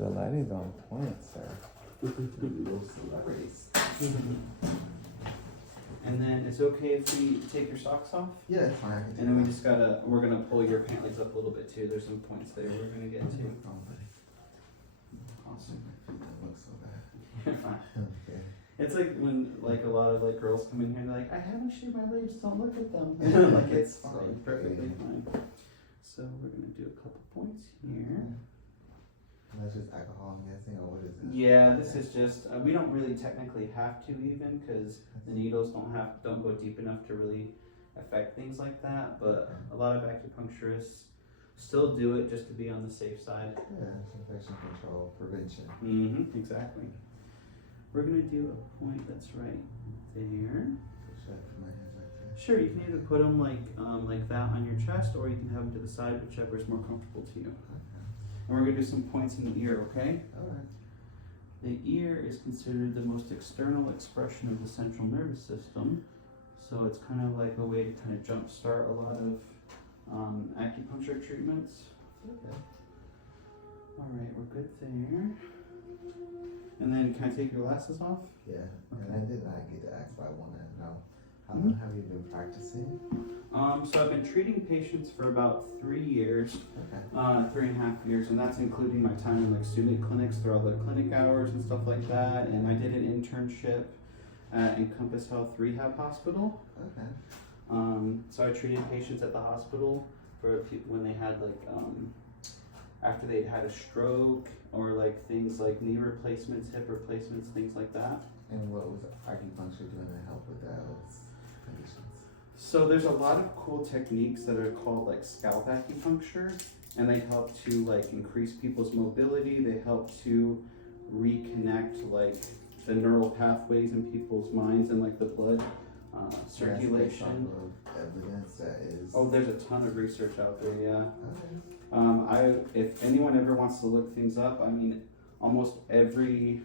The lighting's on point, sir. Little celebrities. And then it's okay if we take your socks off? Yeah, it's fine. I can do And then we that. just we're gonna pull your pant legs up a little bit too. There's some points there we're gonna get to. Oh, buddy. Awesome. My feet don't look so bad. You're fine. Okay. It's like when like a lot of like girls come in here and they're like, I haven't shaved my legs, don't look at them. Like it's So fine, perfectly okay. fine. So we're gonna do a couple points here. And that's just alcohol, I'm guessing, or what is it? Yeah, this is just we don't really technically have to even because the needles don't go deep enough to really affect things like that. But a lot of acupuncturists still do it just to be on the safe side. Yeah, it's infection control, prevention. Mm-hmm. Exactly. We're gonna do a point that's right there. Should I put my hands like that? Sure, you can either put them like that on your chest, or you can have them to the side, whichever is more comfortable to you. Okay. And we're gonna do some points in the ear, okay? Alright. The ear is considered the most external expression of the central nervous system, so it's kind of like a way to kind of jumpstart a lot of acupuncture treatments. Okay. All right, we're good there. And then, can I take your glasses off? Yeah, and Okay. I did not get to ask, but I want to know, how long have you been practicing? So I've been treating patients for about 3 years, Okay. 3.5 years, and that's including my time in like student clinics through all the clinic hours and stuff like that. And I did an internship at Encompass Health Rehab Hospital. Okay. So I treated patients at the hospital for when they had like after they'd had a stroke or like things like knee replacements, hip replacements, things like that. And what was acupuncture doing to help with those conditions? So there's a lot of cool techniques that are called like scalp acupuncture, and they help to like increase people's mobility. They help to reconnect like the neural pathways in people's minds and like the blood circulation. Of evidence that is. Oh, there's a ton of research out there, yeah. Okay. If anyone ever wants to look things up, I mean, almost every,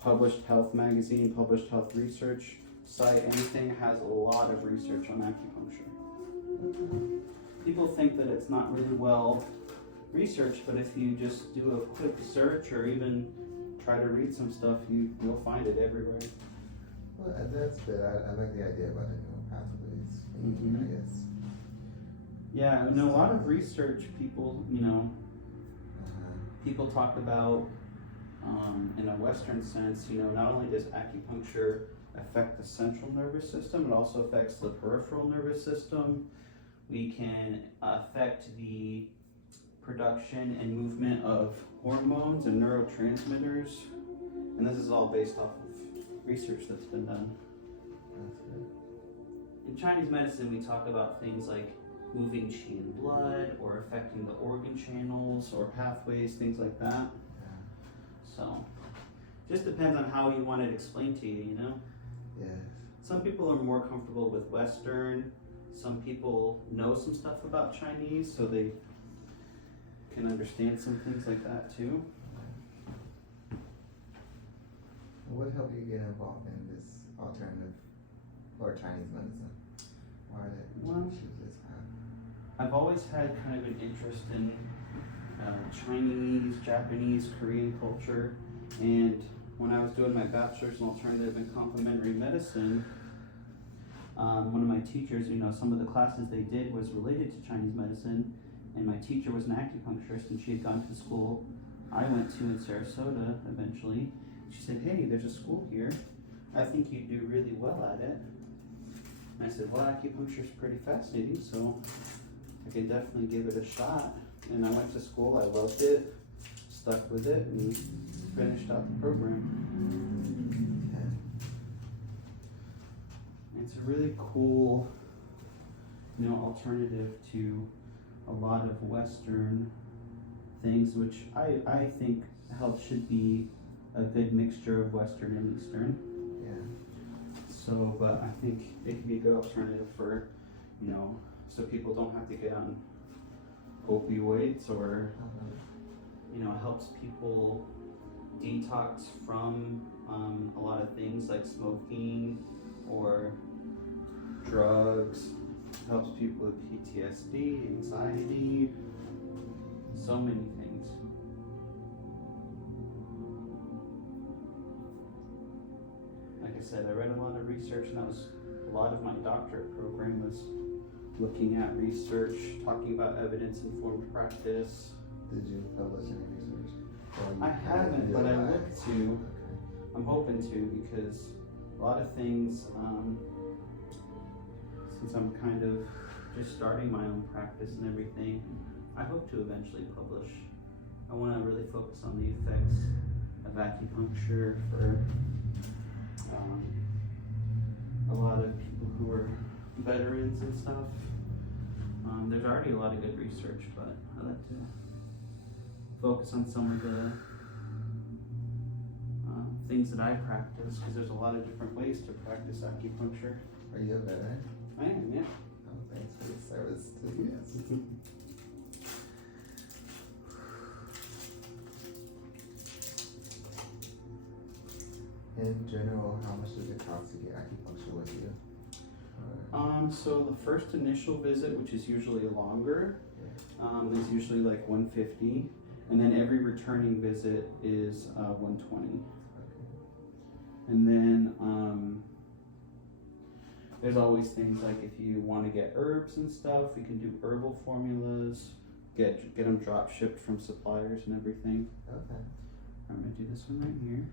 published health magazine, published health research site, anything has a lot of research on acupuncture. People think that it's not really well researched, but if you just do a quick search or even try to read some stuff, you'll find it everywhere. Well, that's good. I like the idea about the neural pathways. Mhm. I guess. Yeah, and a lot of research people, people talk about in a Western sense, not only does acupuncture affect the central nervous system, it also affects the peripheral nervous system. We can affect the production and movement of hormones and neurotransmitters, and this is all based off of research that's been done. That's good. In Chinese medicine, we talk about things like moving qi in blood or affecting the organ channels or pathways, things like that. So, just depends on how you want it explained to you, Yes. Some people are more comfortable with Western. Some people know some stuff about Chinese, so they can understand some things like that too. What helped you get involved in this alternative or Chinese medicine? Why did you choose this path? I've always had kind of an interest in Chinese, Japanese, Korean culture, and when I was doing my bachelor's in alternative and complementary medicine, one of my teachers, some of the classes they did was related to Chinese medicine, and my teacher was an acupuncturist, and she had gone to the school I went to in Sarasota eventually. She said, hey, there's a school here. I think you'd do really well at it. And I said, well, acupuncture is pretty fascinating, so I could definitely give it a shot. And I went to school, I loved it, stuck with it, and finished out the program. Okay. It's a really cool, alternative to a lot of Western things, which I think health should be a good mixture of Western and Eastern. Yeah. So, but I think it can be a good alternative for, so people don't have to get on opioids or, helps people detox from a lot of things like smoking or drugs, helps people with PTSD, anxiety, so many things. said, I read a lot of research, and that was a lot of my doctorate program was looking at research, talking about evidence-informed practice. Did you publish any research? I haven't, but I look to. Okay. I'm hoping to, because a lot of things, since I'm kind of just starting my own practice and everything, I hope to eventually publish. I want to really focus on the effects of acupuncture for a lot of people who are veterans and stuff. There's already a lot of good research, but I like to focus on some of the things that I practice, because there's a lot of different ways to practice acupuncture. Are you a veteran? I am, yeah. Oh, thanks for your service to the yes. In general, how much does it cost to get acupuncture with you? So the first initial visit, which is usually longer, is usually like $150, and then every returning visit is $120. And then there's always things like if you want to get herbs and stuff, we can do herbal formulas, get them drop shipped from suppliers and everything. Okay. I'm gonna do this one right here.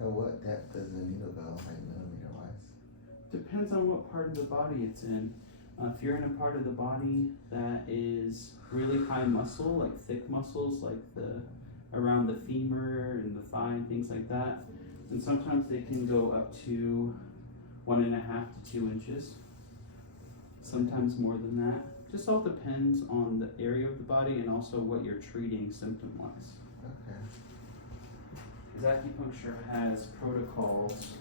At what depth does the needle go, like millimeter wise? Depends on what part of the body it's in. If you're in a part of the body that is really high muscle, like thick muscles, like the around the femur and the thigh and things like that, then sometimes they can go up to 1.5 to 2 inches. Sometimes more than that. Just all depends on the area of the body and also what you're treating symptom-wise. Okay. Because acupuncture has protocols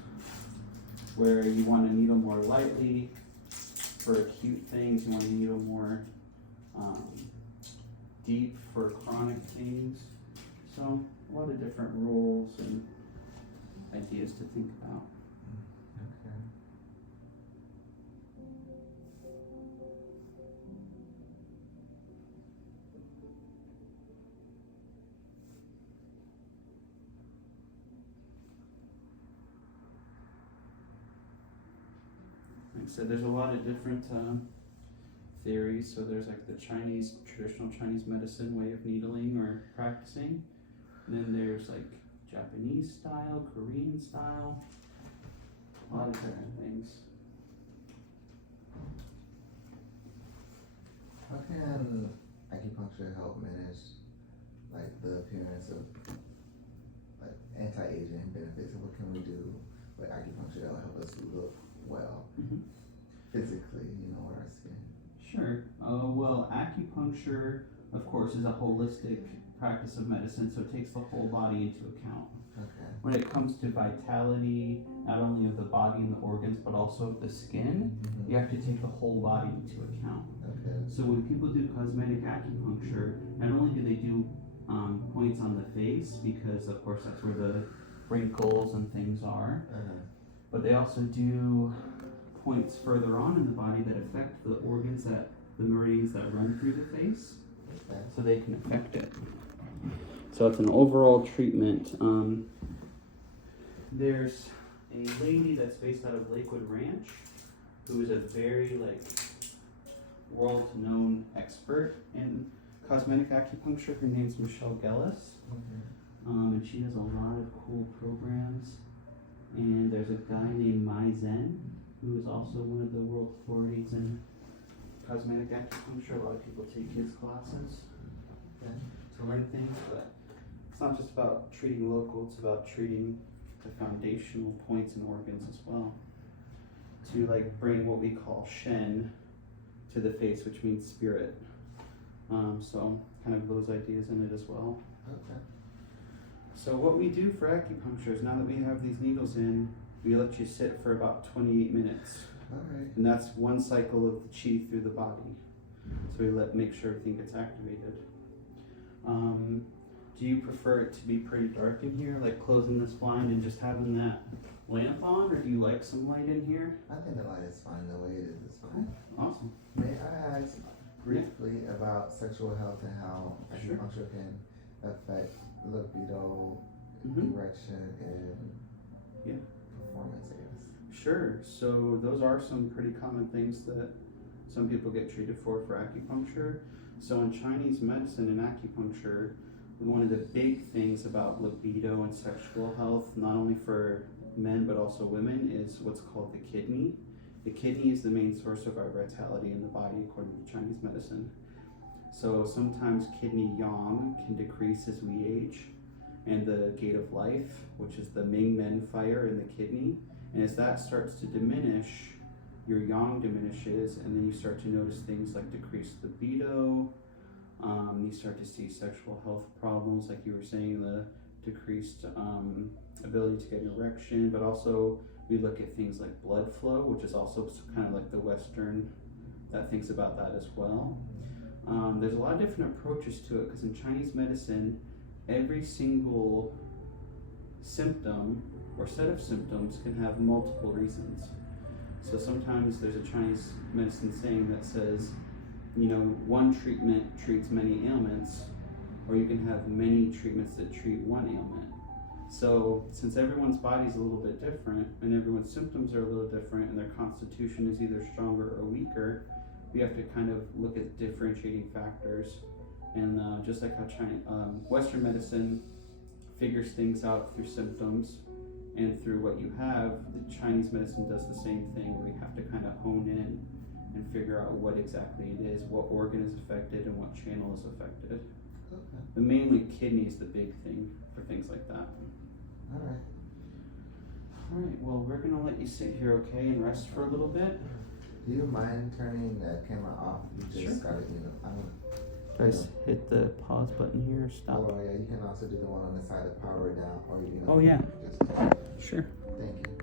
where you want to needle more lightly for acute things, you want to needle more deep for chronic things. So a lot of different rules and ideas to think about. Okay. Like I said, there's a lot of different theories. So there's like the traditional Chinese medicine way of needling or practicing. And then there's like Japanese style, Korean style, a lot of different things. How can acupuncture help manage like the appearance of like anti-aging benefits? And what can we do with acupuncture that will help us look well physically, you know, with our skin? Sure. Well, acupuncture, of course, is a holistic practice of medicine, so it takes the whole body into account. Okay. When it comes to vitality, not only of the body and the organs, but also of the skin, you have to take the whole body into account. Okay. So when people do cosmetic acupuncture, not only do they do points on the face, because of course that's where the wrinkles and things are, but they also do points further on in the body that affect the organs, that the meridians that run through the face, Okay. so they can affect it. So it's an overall treatment. There's a lady that's based out of Lakewood Ranch who is a very world-known expert in cosmetic acupuncture. Her name's Michelle Gellis, and she has a lot of cool programs. And there's a guy named Mai Zen who is also one of the world authorities in cosmetic acupuncture. A lot of people take his classes to learn things, but it's not just about treating local, it's about treating the foundational points and organs as well. To bring what we call Shen to the face, which means spirit. So kind of those ideas in it as well. Okay. So what we do for acupuncture is, now that we have these needles in, We let you sit for about 28 minutes. Alright. And that's one cycle of the chi through the body. So we make sure everything gets activated. Do you prefer it to be pretty dark in here, like closing this blind and just having that lamp on, or do you like some light in here? I think the light is fine, the way it is fine. Awesome. May I ask briefly about sexual health and how Sure. acupuncture can affect libido, Mhm. erection, and Yeah. performance, I guess? Sure. So those are some pretty common things that some people get treated for acupuncture. So in Chinese medicine and acupuncture, one of the big things about libido and sexual health, not only for men but also women, is what's called the kidney. The kidney is the main source of our vitality in the body according to Chinese medicine. So sometimes kidney yang can decrease as we age, and the gate of life, which is the Ming Men fire in the kidney, and as that starts to diminish, your yang diminishes, and then you start to notice things like decreased libido. You start to see sexual health problems, like you were saying, the decreased ability to get an erection, but also we look at things like blood flow, which is also kind of like the Western that thinks about that as well. There's a lot of different approaches to it, because in Chinese medicine, every single symptom or set of symptoms can have multiple reasons. So sometimes there's a Chinese medicine saying that says, one treatment treats many ailments, or you can have many treatments that treat one ailment. So since everyone's body is a little bit different, and everyone's symptoms are a little different, and their constitution is either stronger or weaker, we have to kind of look at differentiating factors. And just like how Western medicine figures things out through symptoms and through what you have, the Chinese medicine does the same thing, where we have to kind of hone in and figure out what exactly it is, what organ is affected, and what channel is affected. Okay. But mainly kidney is the big thing for things like that. Alright. Alright, well, we're gonna let you sit here, okay, and rest for a little bit. Do you mind turning the camera off? You just Sure. got it, Just hit the pause button here, stop. Oh yeah, you can also do the one on the side of power down, or Oh, yeah. just Sure. thank you.